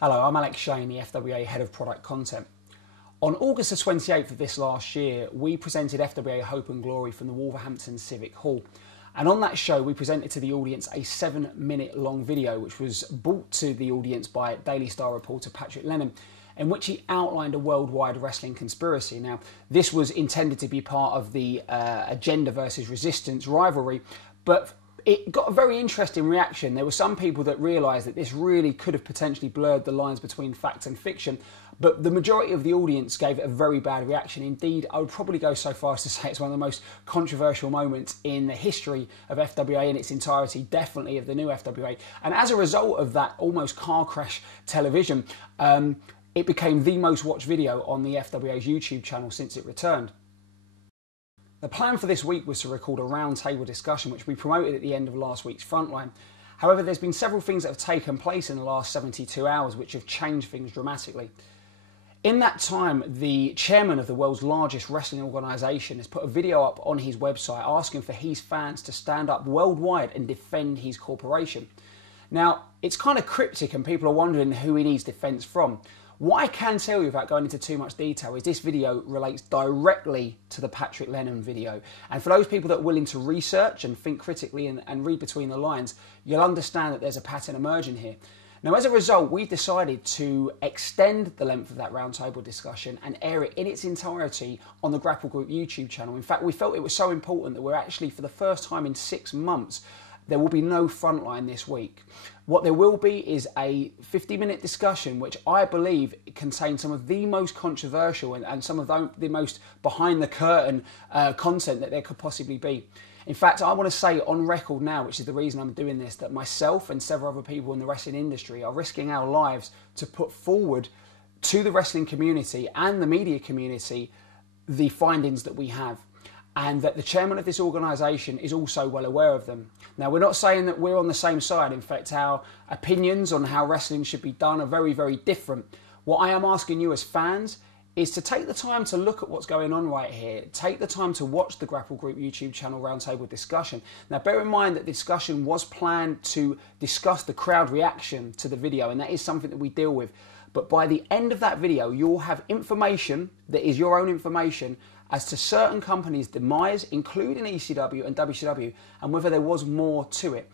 Hello, I'm Alex Shane, the FWA Head of Product Content. On August the 28th of this last year, we presented FWA Hope and Glory from the Wolverhampton Civic Hall. And on that show, we presented to the audience a 7-minute long video, which was brought to the audience by Daily Star reporter Patrick Lennon, in which he outlined a worldwide wrestling conspiracy. Now, this was intended to be part of the agenda versus resistance rivalry, but it got a very interesting reaction. There were some people that realised that this really could have potentially blurred the lines between fact and fiction, but the majority of the audience gave it a very bad reaction. Indeed, I would probably go so far as to say it's one of the most controversial moments in the history of FWA in its entirety, definitely of the new FWA. And as a result of that almost car crash television, it became the most watched video on the FWA's YouTube channel since it returned. The plan for this week was to record a roundtable discussion, which we promoted at the end of last week's Frontline. However, there's been several things that have taken place in the last 72 hours which have changed things dramatically. In that time, the chairman of the world's largest wrestling organisation has put a video up on his website asking for his fans to stand up worldwide and defend his corporation. Now, it's kind of cryptic and people are wondering who he needs defence from. What I can tell you without going into too much detail is this video relates directly to the Patrick Lennon video. And for those people that are willing to research and think critically and read between the lines, you'll understand that there's a pattern emerging here. Now, as a result, we've decided to extend the length of that roundtable discussion and air it in its entirety on the Grapple Group YouTube channel. In fact, we felt it was so important that we're actually, for the first time in 6 months, there will be no Frontline this week. What there will be is a 50-minute discussion which I believe contains some of the most controversial and some of the most behind-the-curtain content that there could possibly be. In fact, I want to say on record now, which is the reason I'm doing this, that myself and several other people in the wrestling industry are risking our lives to put forward to the wrestling community and the media community the findings that we have, and that the chairman of this organisation is also well aware of them. Now, we're not saying that we're on the same side. In fact, our opinions on how wrestling should be done are very, very different. What I am asking you as fans is to take the time to look at what's going on right here. Take the time to watch the Grapple Group YouTube channel roundtable discussion. Now, bear in mind that the discussion was planned to discuss the crowd reaction to the video, and that is something that we deal with. But by the end of that video, you'll have information that is your own information as to certain companies' demise, including ECW and WCW, and whether there was more to it.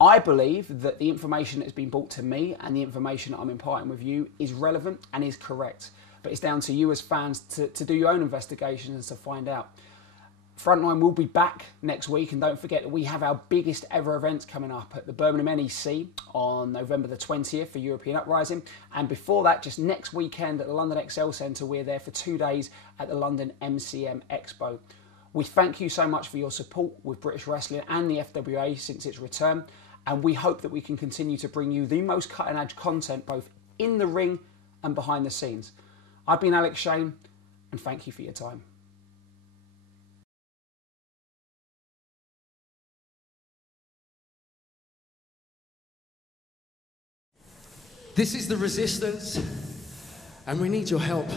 I believe that the information that has been brought to me and the information that I'm imparting with you is relevant and is correct. But it's down to you as fans to do your own investigations and to find out. Frontline will be back next week, and don't forget that we have our biggest ever events coming up at the Birmingham NEC on November the 20th for European Uprising, and before that, just next weekend at the London Excel Centre, we're there for 2 days at the London MCM Expo. We thank you so much for your support with British Wrestling and the FWA since its return, and we hope that we can continue to bring you the most cutting edge content both in the ring and behind the scenes. I've been Alex Shane, and thank you for your time. This is the resistance, and we need your help.